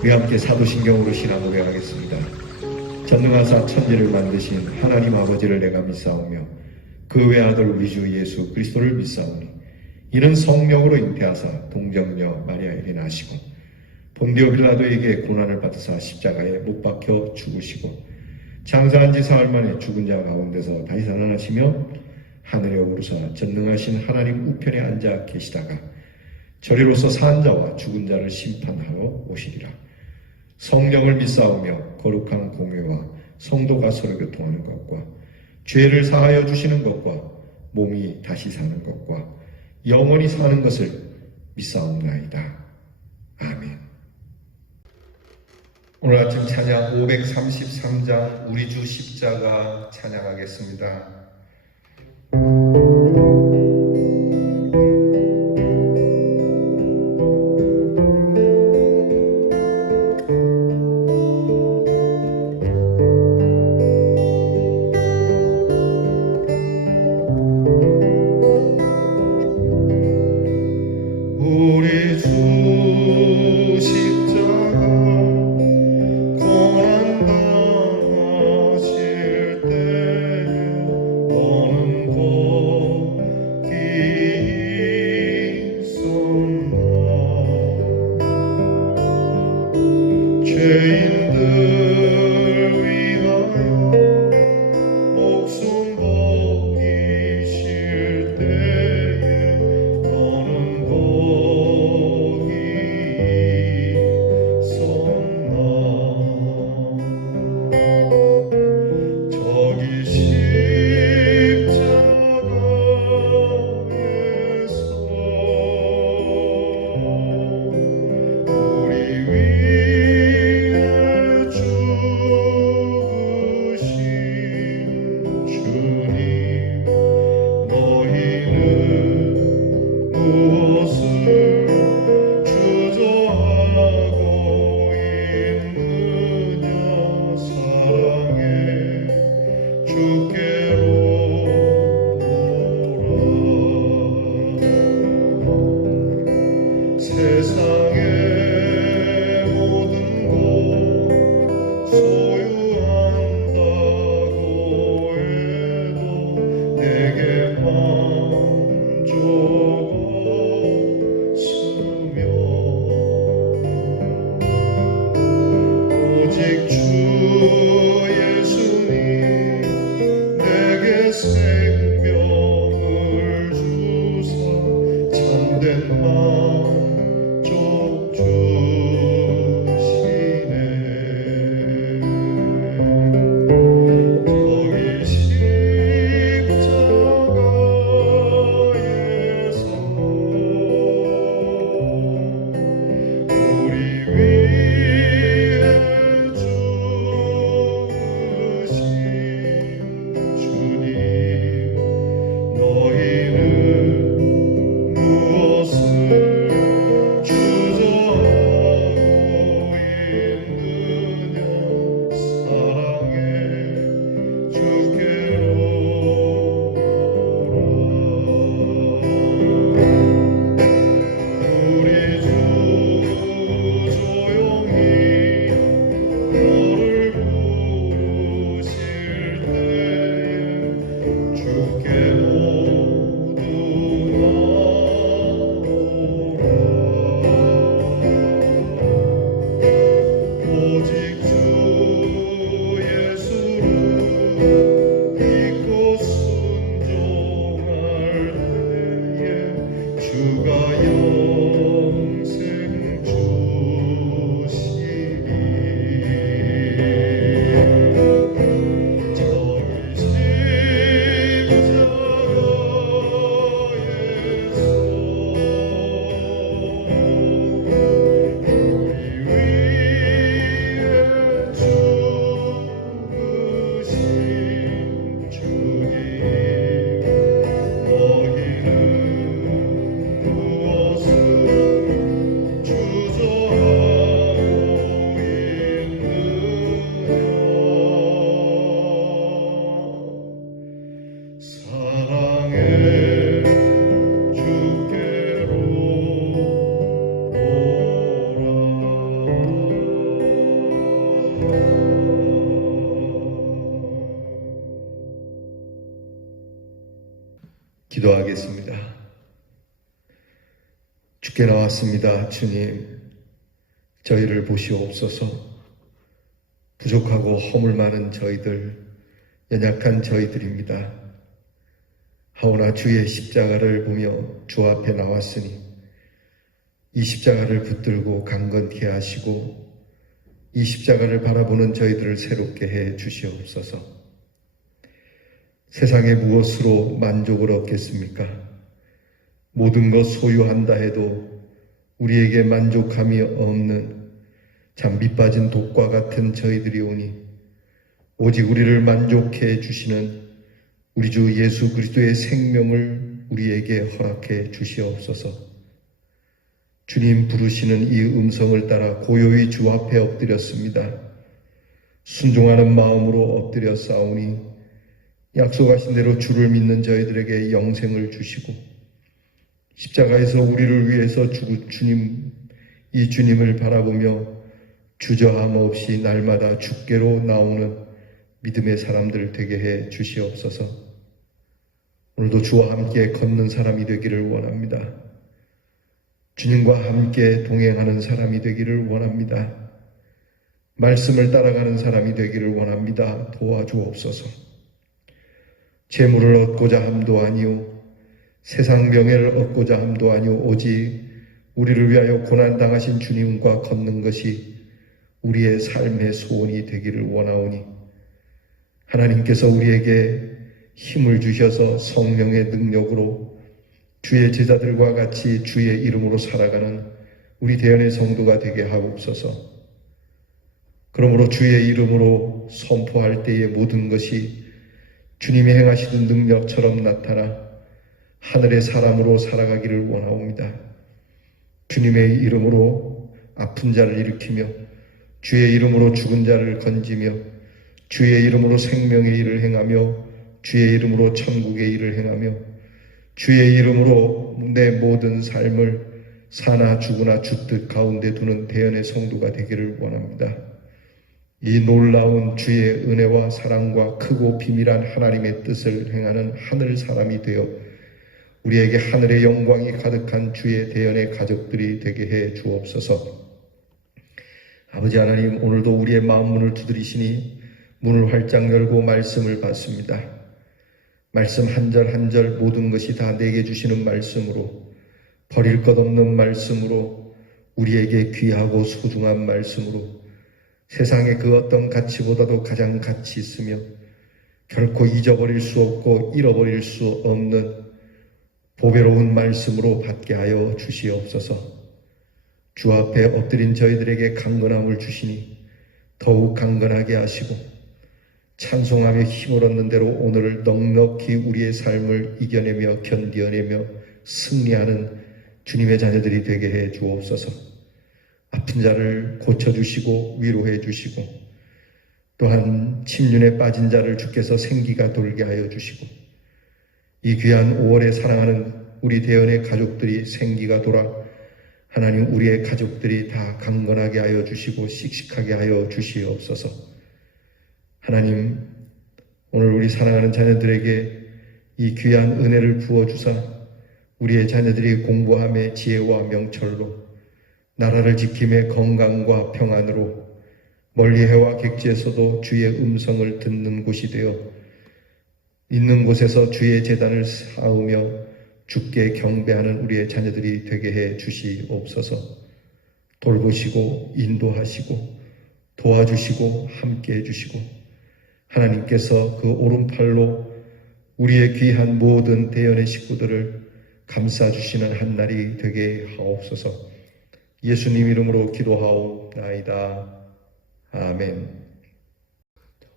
우리 함께 사도신경으로 신앙 고백하겠습니다. 전능하사 천지를 만드신 하나님 아버지를 내가 믿사오며 그 외아들 우리 주 예수 그리스도를 믿사오니 이는 성령으로 잉태하사 동정녀 마리아에게 나시고 본디오 빌라도에게 고난을 받으사 십자가에 못 박혀 죽으시고 장사한 지 사흘 만에 죽은 자 가운데서 다시 살아나시며 하늘에 오르사 전능하신 하나님 우편에 앉아 계시다가 저리로서 산 자와 죽은 자를 심판하러 오시리라. 성령을 믿사오며 거룩한 공회와 성도가 서로 교통하는 것과 죄를 사하여 주시는 것과 몸이 다시 사는 것과 영원히 사는 것을 믿사옵나이다. 아멘. 오늘 아침 찬양 533장 우리 주 십자가 찬양하겠습니다. 우리 주 십자가 고난 당하실 때에 너는 거기 있었나. 죄인들 위하여 목숨 버리실 때에 너는 거기 있었나. 저기 십자가에서 우리 위해 기도하겠습니다. 주께 나왔습니다. 주님, 저희를 보시옵소서. 부족하고 허물 많은 저희들, 연약한 저희들입니다. 하오나 주의 십자가를 보며 주 앞에 나왔으니 이 십자가를 붙들고 강건케 하시고 이 십자가를 바라보는 저희들을 새롭게 해 주시옵소서. 세상에 무엇으로 만족을 얻겠습니까? 모든 것 소유한다 해도 우리에게 만족함이 없는 참 밑빠진 독과 같은 저희들이 오니 오직 우리를 만족해 주시는 우리 주 예수 그리스도의 생명을 우리에게 허락해 주시옵소서. 주님 부르시는 이 음성을 따라 고요히 주 앞에 엎드렸습니다. 순종하는 마음으로 엎드려 싸우니 약속하신 대로 주를 믿는 저희들에게 영생을 주시고 십자가에서 우리를 위해서 주님, 이 주님을 바라보며 주저함 없이 날마다 주께로 나오는 믿음의 사람들 되게 해 주시옵소서. 오늘도 주와 함께 걷는 사람이 되기를 원합니다. 주님과 함께 동행하는 사람이 되기를 원합니다. 말씀을 따라가는 사람이 되기를 원합니다. 도와주옵소서. 재물을 얻고자 함도 아니오, 세상 명예를 얻고자 함도 아니오, 오직 우리를 위하여 고난당하신 주님과 걷는 것이 우리의 삶의 소원이 되기를 원하오니 하나님께서 우리에게 힘을 주셔서 성령의 능력으로 주의 제자들과 같이 주의 이름으로 살아가는 우리 대연의 성도가 되게 하옵소서. 그러므로 주의 이름으로 선포할 때의 모든 것이 주님이 행하시는 능력처럼 나타나 하늘의 사람으로 살아가기를 원하옵니다. 주님의 이름으로 아픈 자를 일으키며 주의 이름으로 죽은 자를 건지며 주의 이름으로 생명의 일을 행하며 주의 이름으로 천국의 일을 행하며 주의 이름으로 내 모든 삶을 사나 죽으나 주뜻 가운데 두는 대연의 성도가 되기를 원합니다. 이 놀라운 주의 은혜와 사랑과 크고 비밀한 하나님의 뜻을 행하는 하늘 사람이 되어 우리에게 하늘의 영광이 가득한 주의 대연의 가족들이 되게 해 주옵소서. 아버지 하나님, 오늘도 우리의 마음 문을 두드리시니 문을 활짝 열고 말씀을 받습니다. 말씀 한 절 한 절 모든 것이 다 내게 주시는 말씀으로, 버릴 것 없는 말씀으로, 우리에게 귀하고 소중한 말씀으로, 세상의 그 어떤 가치보다도 가장 가치 있으며 결코 잊어버릴 수 없고 잃어버릴 수 없는 보배로운 말씀으로 받게 하여 주시옵소서. 주 앞에 엎드린 저희들에게 강건함을 주시니 더욱 강건하게 하시고 찬송하며 힘을 얻는 대로 오늘을 넉넉히 우리의 삶을 이겨내며 견뎌내며 승리하는 주님의 자녀들이 되게 해 주옵소서. 아픈 자를 고쳐주시고 위로해 주시고 또한 침륜에 빠진 자를 주께서 생기가 돌게 하여 주시고 이 귀한 5월에 사랑하는 우리 대연의 가족들이 생기가 돌아 하나님 우리의 가족들이 다 강건하게 하여 주시고 씩씩하게 하여 주시옵소서. 하나님, 오늘 우리 사랑하는 자녀들에게 이 귀한 은혜를 부어주사 우리의 자녀들이 공부함의 지혜와 명철로 나라를 지킴의 건강과 평안으로 멀리 해와 객지에서도 주의 음성을 듣는 곳이 되어 있는 곳에서 주의 제단을 쌓으며 주께 경배하는 우리의 자녀들이 되게 해 주시옵소서. 돌보시고 인도하시고 도와주시고 함께해 주시고 하나님께서 그 오른팔로 우리의 귀한 모든 대연의 식구들을 감싸주시는 한날이 되게 하옵소서. 예수님 이름으로 기도하옵나이다. 아멘.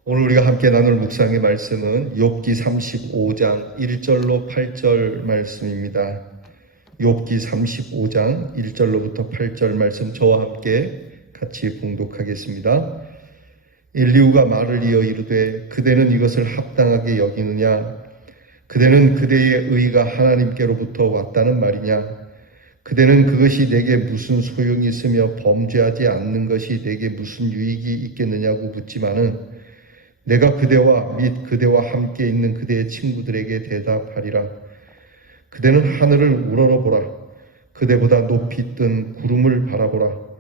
오늘 우리가 함께 나눌 묵상의 말씀은 욥기 35장 1절로 8절 말씀입니다. 욥기 35장 1절로부터 8절 말씀 저와 함께 같이 봉독하겠습니다. 엘리후가 말을 이어 이르되 그대는 이것을 합당하게 여기느냐? 그대는 그대의 의가 하나님께로부터 왔다는 말이냐? 그대는 그것이 내게 무슨 소용이 있으며 범죄하지 않는 것이 내게 무슨 유익이 있겠느냐고 묻지만은 내가 그대와 및 그대와 함께 있는 그대의 친구들에게 대답하리라. 그대는 하늘을 우러러보라. 그대보다 높이 뜬 구름을 바라보라.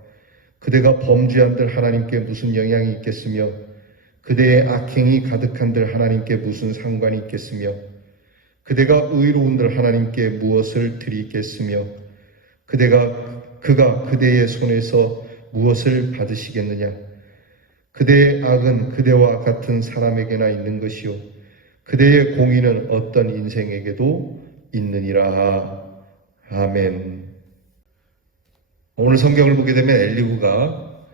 그대가 범죄한들 하나님께 무슨 영향이 있겠으며 그대의 악행이 가득한들 하나님께 무슨 상관이 있겠으며 그대가 의로운들 하나님께 무엇을 드리겠으며 그가 그대의 손에서 무엇을 받으시겠느냐. 그대의 악은 그대와 같은 사람에게나 있는 것이요 그대의 공의는 어떤 인생에게도 있느니라. 아멘. 오늘 성경을 보게 되면 엘리후가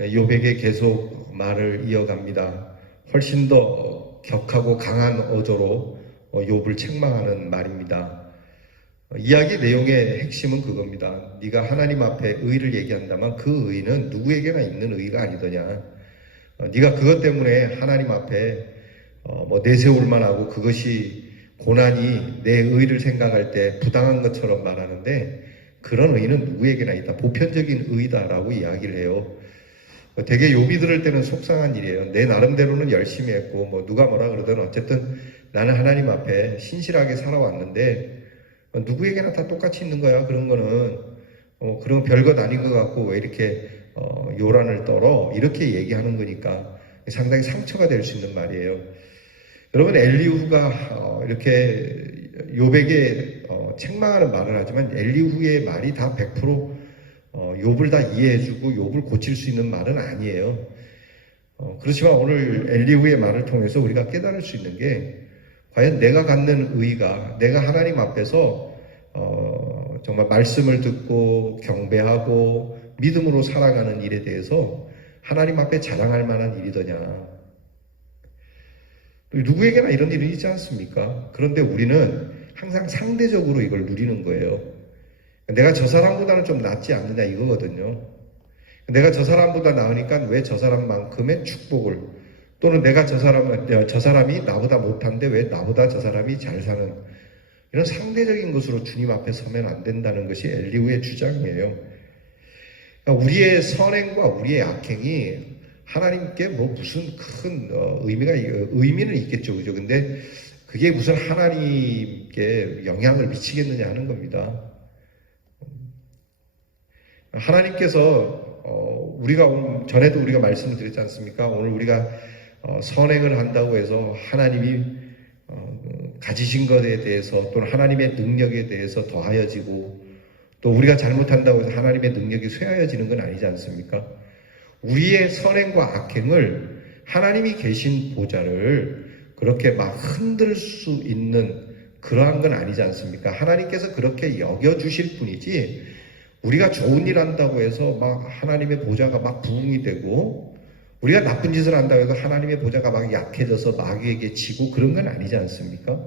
욥에게 계속 말을 이어갑니다. 훨씬 더 격하고 강한 어조로 욥을 책망하는 말입니다. 이야기 내용의 핵심은 그겁니다. 네가 하나님 앞에 의를 얘기한다면 그 의는 누구에게나 있는 의가 아니더냐. 네가 그것 때문에 하나님 앞에 내세울 만하고 그것이 고난이 내 의를 생각할 때 부당한 것처럼 말하는데 그런 의는 누구에게나 있다. 보편적인 의다라고 이야기를 해요. 되게 욥이 들을 때는 속상한 일이에요. 내 나름대로는 열심히 했고 누가 뭐라 그러든 어쨌든 나는 하나님 앞에 신실하게 살아왔는데 누구에게나 다 똑같이 있는 거야. 그런 거는 그런 별것 아닌 것 같고 왜 이렇게 요란을 떨어 이렇게 얘기하는 거니까 상당히 상처가 될 수 있는 말이에요. 여러분 엘리후가 이렇게 욥에게 책망하는 말을 하지만 엘리후의 말이 다 100% 욥을 다 이해해주고 욥을 고칠 수 있는 말은 아니에요. 그렇지만 오늘 엘리후의 말을 통해서 우리가 깨달을 수 있는 게 과연 내가 갖는 의가 내가 하나님 앞에서 정말 말씀을 듣고 경배하고 믿음으로 살아가는 일에 대해서 하나님 앞에 자랑할 만한 일이더냐. 누구에게나 이런 일은 있지 않습니까? 그런데 우리는 항상 상대적으로 이걸 누리는 거예요. 내가 저 사람보다는 좀 낫지 않느냐 이거거든요. 내가 저 사람보다 나으니까 왜 저 사람만큼의 축복을 또는 내가 저 사람이 나보다 못한데 왜 나보다 저 사람이 잘 사는 이런 상대적인 것으로 주님 앞에 서면 안 된다는 것이 엘리후의 주장이에요. 그러니까 우리의 선행과 우리의 악행이 하나님께 무슨 큰 의미는 있겠죠, 그죠? 근데 그게 무슨 하나님께 영향을 미치겠느냐 하는 겁니다. 하나님께서 전에도 우리가 말씀을 드렸지 않습니까? 오늘 우리가 선행을 한다고 해서 하나님이 가지신 것에 대해서 또는 하나님의 능력에 대해서 더하여지고 또 우리가 잘못한다고 해서 하나님의 능력이 쇠하여지는 건 아니지 않습니까? 우리의 선행과 악행을 하나님이 계신 보좌를 그렇게 막 흔들 수 있는 그러한 건 아니지 않습니까? 하나님께서 그렇게 여겨주실 뿐이지 우리가 좋은 일 한다고 해서 막 하나님의 보좌가 막 부흥이 되고 우리가 나쁜 짓을 한다고 해서 하나님의 보좌가 막 약해져서 마귀에게 지고 그런 건 아니지 않습니까?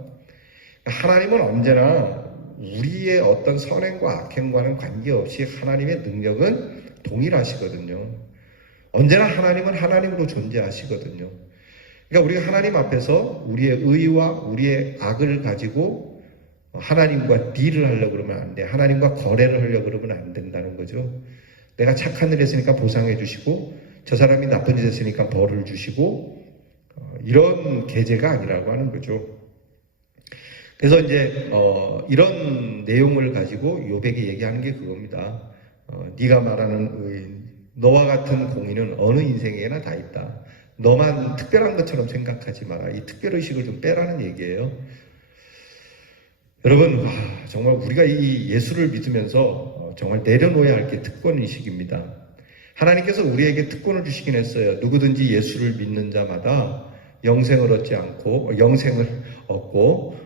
하나님은 언제나 우리의 어떤 선행과 악행과는 관계없이 하나님의 능력은 동일하시거든요. 언제나 하나님은 하나님으로 존재하시거든요. 그러니까 우리가 하나님 앞에서 우리의 의와 우리의 악을 가지고 하나님과 딜을 하려고 그러면 안 돼. 하나님과 거래를 하려고 그러면 안 된다는 거죠. 내가 착한 일 했으니까 보상해 주시고 저 사람이 나쁜 짓 했으니까 벌을 주시고 이런 계제가 아니라고 하는 거죠. 그래서 이제 이런 내용을 가지고 욥에게 얘기하는 게 그겁니다. 네가 말하는 의인, 너와 같은 공의는 어느 인생에나 다 있다. 너만 특별한 것처럼 생각하지 마라. 이 특별의식을 좀 빼라는 얘기예요. 여러분, 정말 우리가 이 예수를 믿으면서 정말 내려놓아야 할 게 특권의식입니다. 하나님께서 우리에게 특권을 주시긴 했어요. 누구든지 예수를 믿는 자마다 영생을 얻고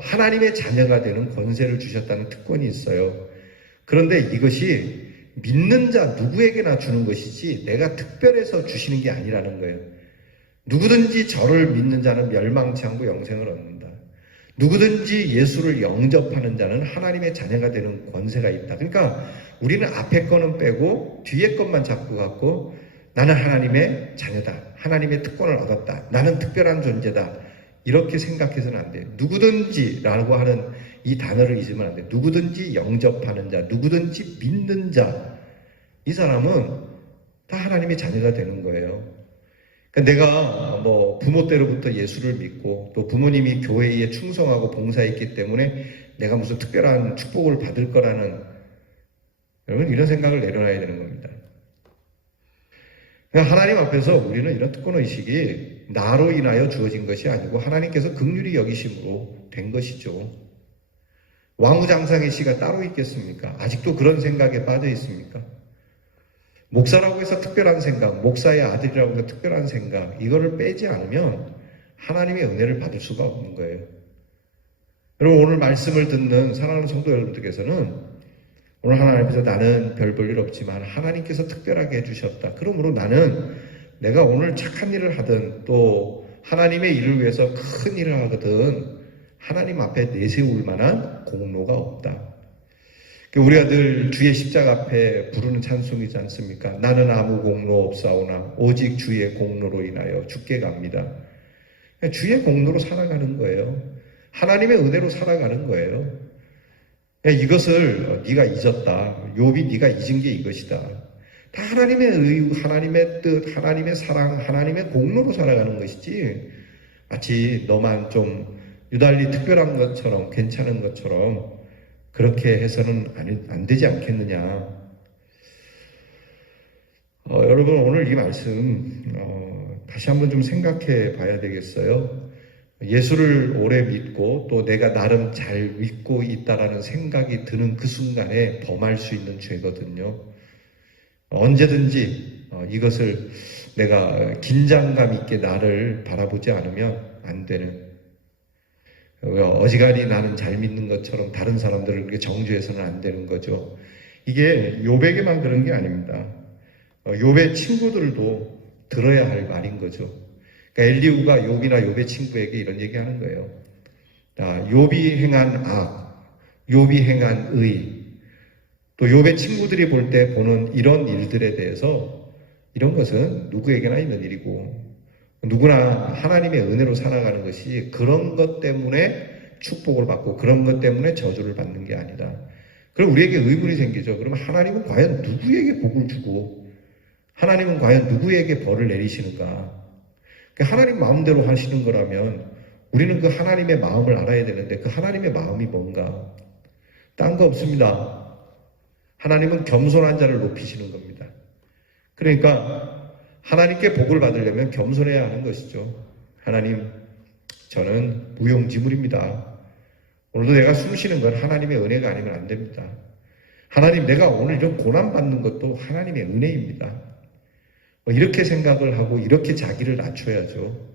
하나님의 자녀가 되는 권세를 주셨다는 특권이 있어요. 그런데 이것이 믿는 자 누구에게나 주는 것이지 내가 특별해서 주시는 게 아니라는 거예요. 누구든지 저를 믿는 자는 멸망치 않고 영생을 얻는다. 누구든지 예수를 영접하는 자는 하나님의 자녀가 되는 권세가 있다. 그러니까 우리는 앞에 거는 빼고 뒤에 것만 잡고 갖고 나는 하나님의 자녀다. 하나님의 특권을 얻었다. 나는 특별한 존재다. 이렇게 생각해서는 안 돼요. 누구든지라고 하는 이 단어를 잊으면 안 돼요. 누구든지 영접하는 자, 누구든지 믿는 자, 이 사람은 다 하나님의 자녀가 되는 거예요. 그러니까 내가 뭐 부모 때로부터 예수를 믿고 또 부모님이 교회에 충성하고 봉사했기 때문에 내가 무슨 특별한 축복을 받을 거라는, 여러분, 이런 생각을 내려놔야 되는 겁니다. 그러니까 하나님 앞에서 우리는 이런 특권의식이 나로 인하여 주어진 것이 아니고 하나님께서 긍휼히 여기심으로 된 것이죠. 왕우장상의 씨가 따로 있겠습니까? 아직도 그런 생각에 빠져 있습니까? 목사라고 해서 특별한 생각, 목사의 아들이라고 해서 특별한 생각, 이거를 빼지 않으면 하나님의 은혜를 받을 수가 없는 거예요. 여러분, 오늘 말씀을 듣는 사랑하는 성도 여러분들께서는 오늘 하나님 앞에서 나는 별 볼 일 없지만 하나님께서 특별하게 해주셨다. 그러므로 나는 내가 오늘 착한 일을 하든 또 하나님의 일을 위해서 큰 일을 하거든 하나님 앞에 내세울 만한 공로가 없다. 우리가 늘 주의 십자가 앞에 부르는 찬송이지 않습니까? 나는 아무 공로 없사오나 오직 주의 공로로 인하여 주께 갑니다. 주의 공로로 살아가는 거예요. 하나님의 은혜로 살아가는 거예요. 이것을 네가 잊었다. 욥이 네가 잊은 게 이것이다. 다 하나님의 의의, 하나님의 뜻, 하나님의 사랑, 하나님의 공로로 살아가는 것이지 마치 너만 좀 유달리 특별한 것처럼 괜찮은 것처럼 그렇게 해서는 안 되지 않겠느냐. 여러분, 오늘 이 말씀 다시 한번 좀 생각해 봐야 되겠어요. 예수를 오래 믿고 또 내가 나름 잘 믿고 있다라는 생각이 드는 그 순간에 범할 수 있는 죄거든요. 언제든지 이것을 내가 긴장감 있게 나를 바라보지 않으면 안 되는, 어지간히 나는 잘 믿는 것처럼 다른 사람들을 그렇게 정죄해서는 안 되는 거죠. 이게 욥에게만 그런 게 아닙니다. 욥의 친구들도 들어야 할 말인 거죠. 그러니까 엘리후가 욥이나 욥의 친구에게 이런 얘기하는 거예요. 욥이 행한 악, 욥이 행한 의, 또 욥의 친구들이 볼 때 보는 이런 일들에 대해서 이런 것은 누구에게나 있는 일이고 누구나 하나님의 은혜로 살아가는 것이 그런 것 때문에 축복을 받고 그런 것 때문에 저주를 받는 게 아니다. 그럼 우리에게 의문이 생기죠. 그러면 하나님은 과연 누구에게 복을 주고 하나님은 과연 누구에게 벌을 내리시는가? 하나님 마음대로 하시는 거라면 우리는 그 하나님의 마음을 알아야 되는데 그 하나님의 마음이 뭔가? 딴 거 없습니다. 하나님은 겸손한 자를 높이시는 겁니다. 그러니까 하나님께 복을 받으려면 겸손해야 하는 것이죠. 하나님, 저는 무용지물입니다. 오늘도 내가 숨 쉬는 건 하나님의 은혜가 아니면 안 됩니다. 하나님, 내가 오늘 이런 고난받는 것도 하나님의 은혜입니다. 이렇게 생각을 하고 이렇게 자기를 낮춰야죠.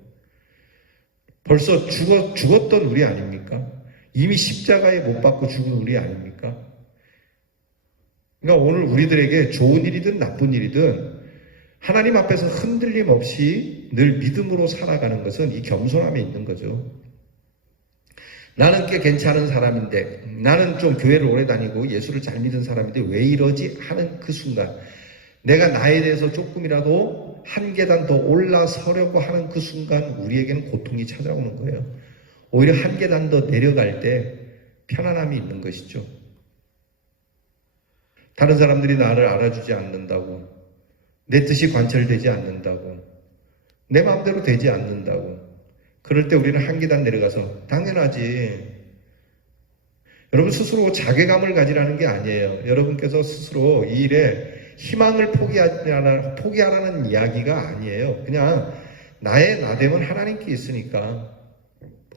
벌써 죽었던 우리 아닙니까? 이미 십자가에 못 박고 죽은 우리 아닙니까? 그러니까 오늘 우리들에게 좋은 일이든 나쁜 일이든 하나님 앞에서 흔들림 없이 늘 믿음으로 살아가는 것은 이 겸손함에 있는 거죠. 나는 꽤 괜찮은 사람인데, 나는 좀 교회를 오래 다니고 예수를 잘 믿은 사람인데 왜 이러지? 하는 그 순간, 내가 나에 대해서 조금이라도 한 계단 더 올라서려고 하는 그 순간 우리에게는 고통이 찾아오는 거예요. 오히려 한 계단 더 내려갈 때 편안함이 있는 것이죠. 다른 사람들이 나를 알아주지 않는다고, 내 뜻이 관철되지 않는다고, 내 마음대로 되지 않는다고, 그럴 때 우리는 한 계단 내려가서 당연하지. 여러분 스스로 자괴감을 가지라는 게 아니에요. 여러분께서 스스로 이 일에 희망을 포기하라는 이야기가 아니에요. 그냥 나의 나됨은 하나님께 있으니까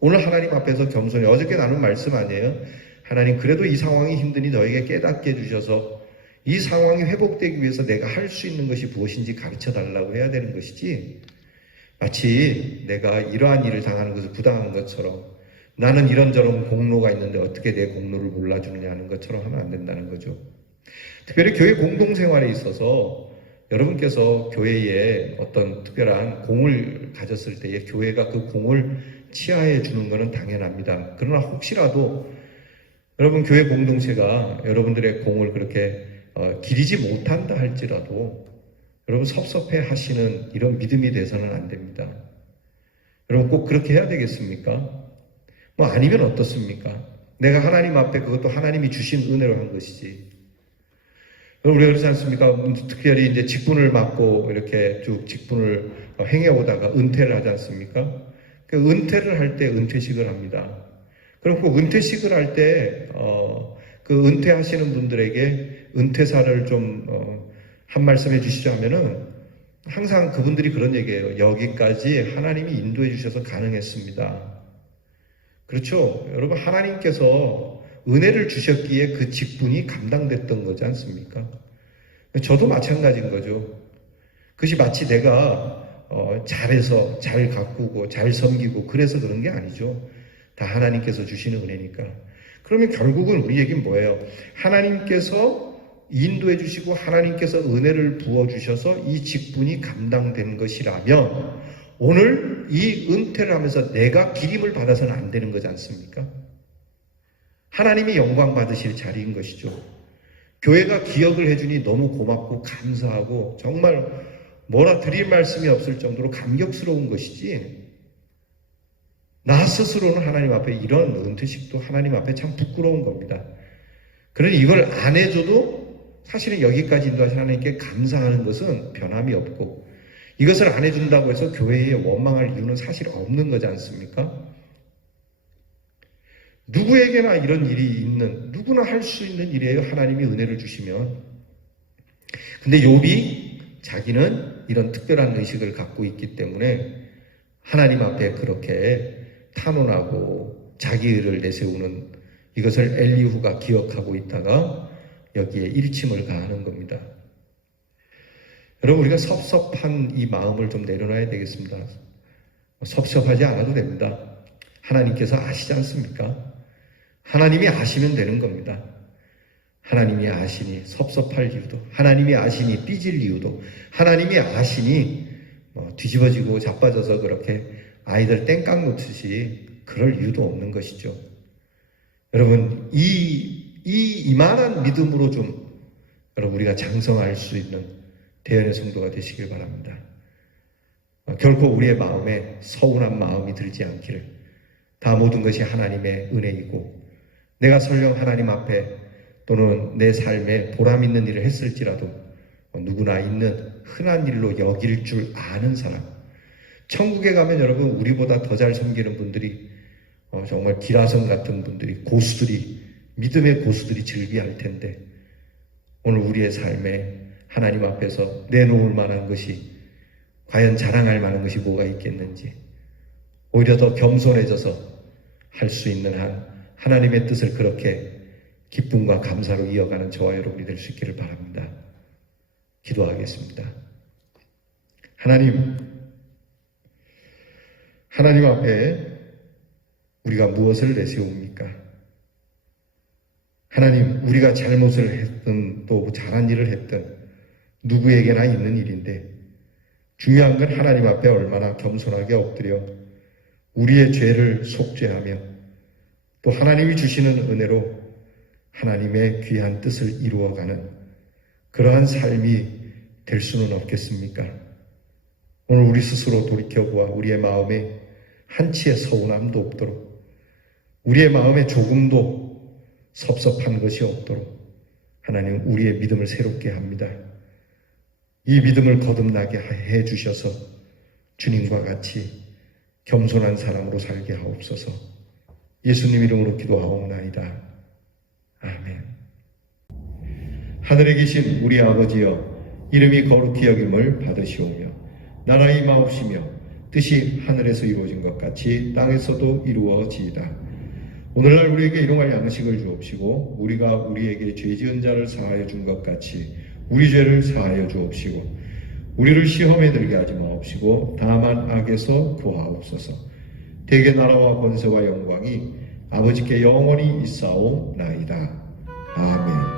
오늘 하나님 앞에서 겸손히, 어저께 나눈 말씀 아니에요? 하나님, 그래도 이 상황이 힘드니 너에게 깨닫게 해주셔서 이 상황이 회복되기 위해서 내가 할 수 있는 것이 무엇인지 가르쳐 달라고 해야 되는 것이지, 마치 내가 이러한 일을 당하는 것을 부당한 것처럼 나는 이런저런 공로가 있는데 어떻게 내 공로를 몰라주느냐 하는 것처럼 하면 안 된다는 거죠. 특별히 교회 공동생활에 있어서 여러분께서 교회에 어떤 특별한 공을 가졌을 때에 교회가 그 공을 치하해 주는 것은 당연합니다. 그러나 혹시라도 여러분 교회 공동체가 여러분들의 공을 그렇게 기리지 못한다 할지라도 여러분 섭섭해 하시는 이런 믿음이 돼서는 안 됩니다. 여러분 꼭 그렇게 해야 되겠습니까? 뭐 아니면 어떻습니까? 내가 하나님 앞에 그것도 하나님이 주신 은혜로 한 것이지. 우리가 그렇지 않습니까? 특별히 이제 직분을 맡고 이렇게 쭉 직분을 행해오다가 은퇴를 하지 않습니까? 그 은퇴를 할 때 은퇴식을 합니다. 그럼 그 은퇴식을 할 때, 그 은퇴하시는 분들에게 은퇴사를 좀, 한 말씀 해주시죠 하면은 항상 그분들이 그런 얘기예요. 여기까지 하나님이 인도해 주셔서 가능했습니다. 그렇죠? 여러분, 하나님께서 은혜를 주셨기에 그 직분이 감당됐던 거지 않습니까? 저도 마찬가지인 거죠. 그것이 마치 내가 잘해서 잘 가꾸고 잘 섬기고 그래서 그런 게 아니죠. 다 하나님께서 주시는 은혜니까. 그러면 결국은 우리에겐 뭐예요? 하나님께서 인도해 주시고 하나님께서 은혜를 부어 주셔서 이 직분이 감당된 것이라면 오늘 이 은퇴를 하면서 내가 기림을 받아서는 안 되는 거지 않습니까? 하나님이 영광 받으실 자리인 것이죠. 교회가 기억을 해주니 너무 고맙고 감사하고 정말 뭐라 드릴 말씀이 없을 정도로 감격스러운 것이지, 나 스스로는 하나님 앞에 이런 은퇴식도 하나님 앞에 참 부끄러운 겁니다. 그러니 이걸 안 해줘도 사실은 여기까지 인도하신 하나님께 감사하는 것은 변함이 없고, 이것을 안 해준다고 해서 교회에 원망할 이유는 사실 없는 거지 않습니까? 누구에게나 이런 일이 있는, 누구나 할 수 있는 일이에요. 하나님이 은혜를 주시면. 근데 욥이 자기는 이런 특별한 의식을 갖고 있기 때문에 하나님 앞에 그렇게 탄원하고 자기 의를 내세우는, 이것을 엘리후가 기억하고 있다가 여기에 일침을 가하는 겁니다. 여러분, 우리가 섭섭한 이 마음을 좀 내려놔야 되겠습니다. 섭섭하지 않아도 됩니다. 하나님께서 아시지 않습니까? 하나님이 아시면 되는 겁니다. 하나님이 아시니 섭섭할 이유도, 하나님이 아시니 삐질 이유도, 하나님이 아시니 뒤집어지고 자빠져서 그렇게 아이들 땡깡 놓듯이 그럴 이유도 없는 것이죠. 여러분, 이만한 믿음으로 좀 여러분 우리가 장성할 수 있는 대연의 성도가 되시길 바랍니다. 결코 우리의 마음에 서운한 마음이 들지 않기를. 다 모든 것이 하나님의 은혜이고, 내가 설령 하나님 앞에 또는 내 삶에 보람 있는 일을 했을지라도 누구나 있는 흔한 일로 여길 줄 아는 사람. 천국에 가면 여러분 우리보다 더 잘 섬기는 분들이 정말 기라성 같은 분들이, 고수들이, 믿음의 고수들이 즐비할 텐데, 오늘 우리의 삶에 하나님 앞에서 내놓을 만한 것이, 과연 자랑할 만한 것이 뭐가 있겠는지, 오히려 더 겸손해져서 할 수 있는 한 하나님의 뜻을 그렇게 기쁨과 감사로 이어가는 저와 여러분이 될 수 있기를 바랍니다. 기도하겠습니다. 하나님 앞에 우리가 무엇을 내세웁니까? 하나님, 우리가 잘못을 했든 또 잘한 일을 했든 누구에게나 있는 일인데, 중요한 건 하나님 앞에 얼마나 겸손하게 엎드려 우리의 죄를 속죄하며 또 하나님이 주시는 은혜로 하나님의 귀한 뜻을 이루어가는 그러한 삶이 될 수는 없겠습니까? 오늘 우리 스스로 돌이켜보아 우리의 마음에 한치의 서운함도 없도록, 우리의 마음에 조금도 섭섭한 것이 없도록 하나님 우리의 믿음을 새롭게 합니다. 이 믿음을 거듭나게 해 주셔서 주님과 같이 겸손한 사람으로 살게 하옵소서. 예수님 이름으로 기도하옵나이다. 아멘. 하늘에 계신 우리 아버지여, 이름이 거룩히 여김을 받으시오며 나라의 임하옵시며 뜻이 하늘에서 이루어진 것 같이 땅에서도 이루어지이다. 오늘날 우리에게 일용할 양식을 주옵시고, 우리가 우리에게 죄 지은 자를 사하여 준 것 같이 우리 죄를 사하여 주옵시고, 우리를 시험에 들게 하지 마옵시고 다만 악에서 구하옵소서. 대개 나라와 권세와 영광이 아버지께 영원히 있사오나이다. 아멘.